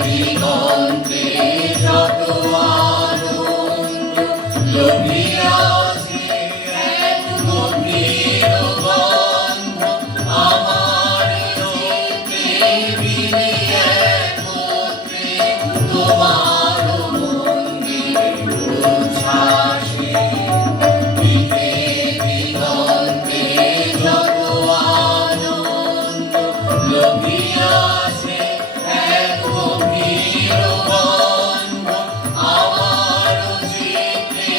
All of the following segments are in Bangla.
দিগন্তে যত আনন্দ লোভিয়াছে এক গভীর গন্ধ আমার চিত্তে বিনে একত্রে তোমার মন্দিরে উচ্ছ্বাসে দিগন্তে যত আনন্দ লোভিয়াছে এক গভীর গন্ধ আমার চিত্তে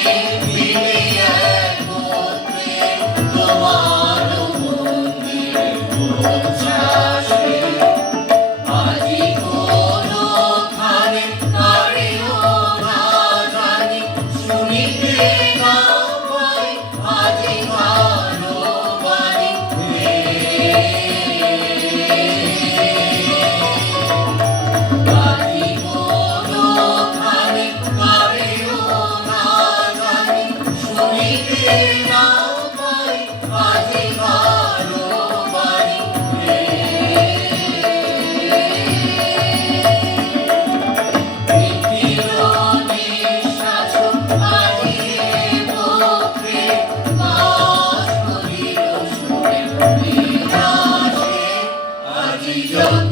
বিনে একত্রে তোমার মন্দিরে উচ্ছ্বাসে আজি কোনখানে কারেও না জানি শুনিতে না পাই আজি কারো বাণী আজি কোনখানে কারেও না জানি শুনিতে না পাই আজি কারো বাণী আজি